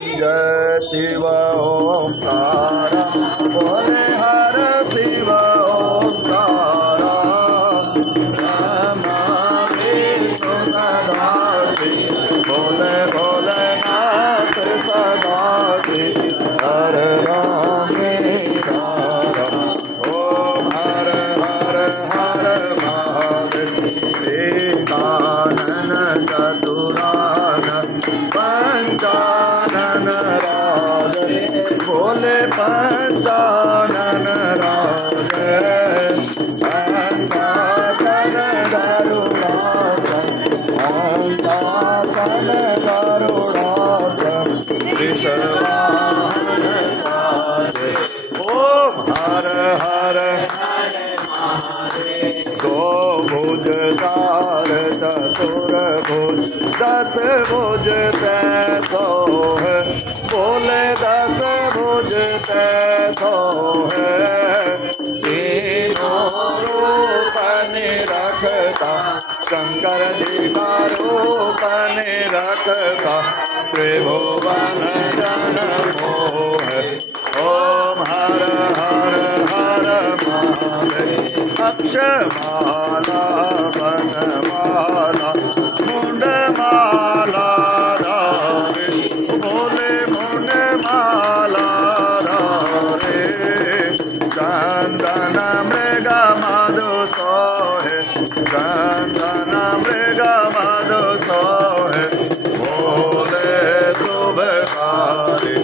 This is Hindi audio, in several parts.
जय शिव ओंकार बोले हर शिव ओंकार ब्रह्मा विष्णु सदा शिव बोले भोलेनाथ सदा शिव हर राम ओम हर हर हर महादेव एकानन चतुरानन पंचानन राज बोले पंचानन राज हंसासन गरुड़ासन हंसासन गरुड़ासन वृषवाहन साजे ओम हर हर दो भुज चार चतुर्भुज दस भुज तैसो है बोले दस भुज तैसो है तीनों रूप निरखता शंकर जी का रूप निरखता त्रिभुवन जन मोह ओम हर हर हर महादेव अक्षमाला वनमाला मुंडमाला धारे बोले मुंडमाला धारे चंदन मृग मधु सोहे चंदन मृग मधु सोहे बोले शुभकारी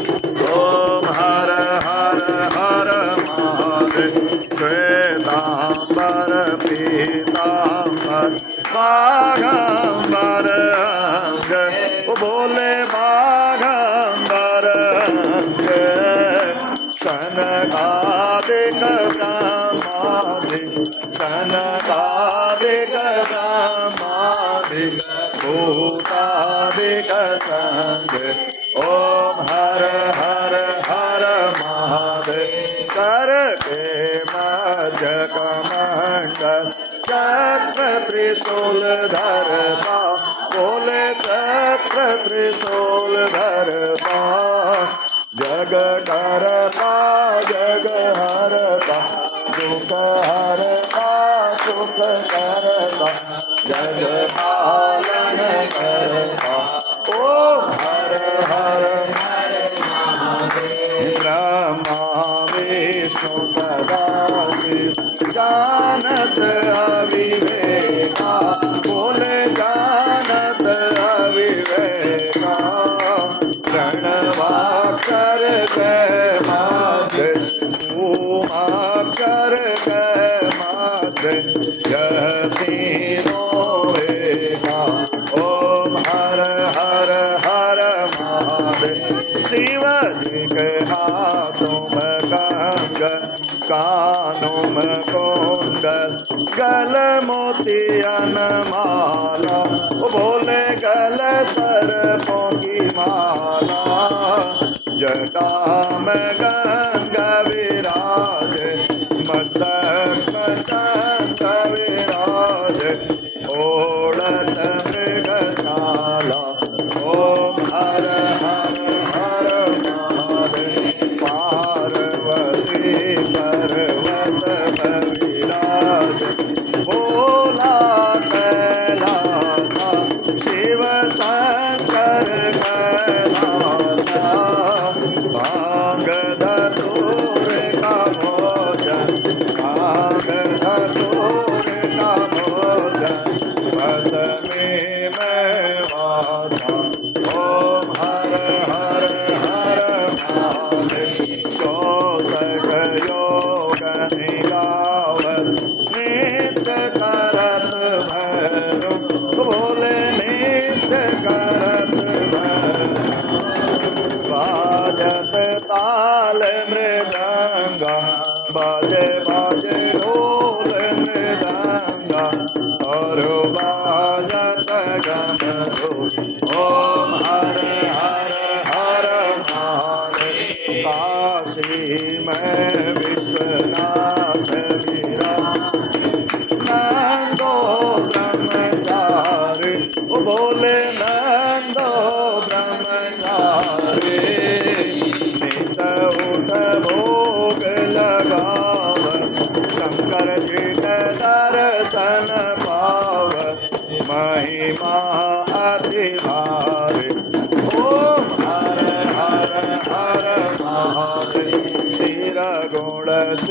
ओम हर हर हर महादेव श्वेतांबर पीतांबर बाघंबर अंग बोले बाघंबर अंग शनकादिक ब्रह्मादिक शनकादिक ब्रह्मादिक भूतादिक संग ओम हर हर हर महादेव कर के मध्य कमंडल चक्र त्रिशूल धरता बोले चक्र त्रिशूल धरता जग करता जग हरता दुख हरता सुख करता जग पालन करता ओम हर हर ब्रह्मा विष्णु सदा शिव जानत अविवेका बोले जानत अविवेका प्रणवाक्षर के माध्य उमाक्षर के माध्य यह तीनों एका ओम हर हर हर महादेव शिव जी के हाथों में कंगन कानों में कुंडल गल मोतियन माला बोले गल सर्पों की माला जटा में गंगा विराज मस्तक में चंद्र विराज ओढ़त मृगशाला ओम हर हर हर महादेव पार्वती पर्वत विराज भोला कैलासा शिव शंकर कैलासा भांग धतूर का भोजन भांग धतूर का भोजन बस में वासा ओम हर हर हर महादेव 64 योग निगावत नित्य करत भैरव बोले नित्य करत भैरव बाजत ताल मृदंगा बाजे बाजे ढोल मृदंगा और बाजत डमरू ओम हर हर हर महादेव काशी में विश्वनाथ विराज नंदो ब्रह्मचारी बोले नंदो ब्रह्मचारी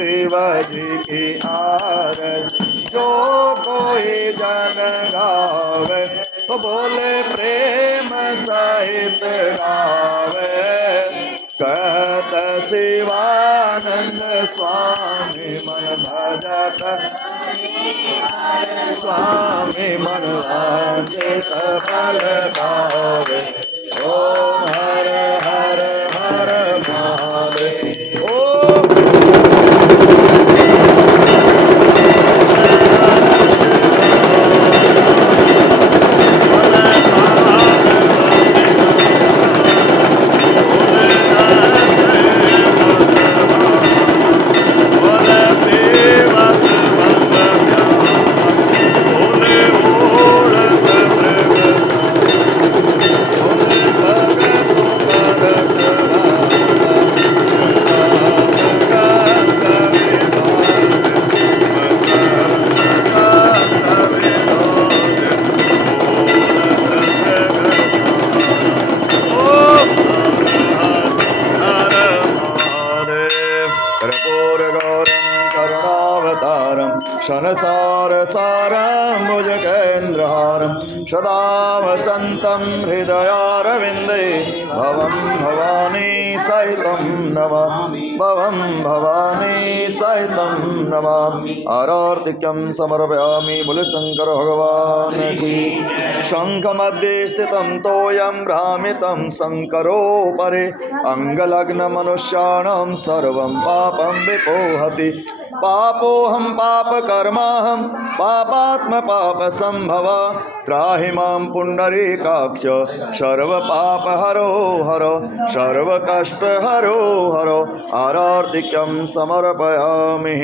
शिव जी की आरती जो कोई जन गावे तो बोले प्रेम सहित गावे कहत शिवानंद स्वामी मन भजत स्वामी मन वांछित फल पावे ओम हर हर हर महादेव ओम शनसारसारं भुजगेन्द्रहारं सदा वसन्तं हृदयारविन्दे भवं भवानी सहितं नमामि भवं भवानी सहितं नमामि आरार्तिक्यं समर्पयामि बोलशंकर भगवान की शंख मध्ये स्थितं तोयं भ्रामितं शंकरोपरि अंगलग्न मनुष्याणां सर्वं पापं विपोहति पापोऽहं पापकर्माहं पापात्म पापसंभव त्राहि मां पुण्डरीकाक्ष सर्वपापहरो हर सर्वकष्टहरो हर आरार्तिक्यं समर्पयामि।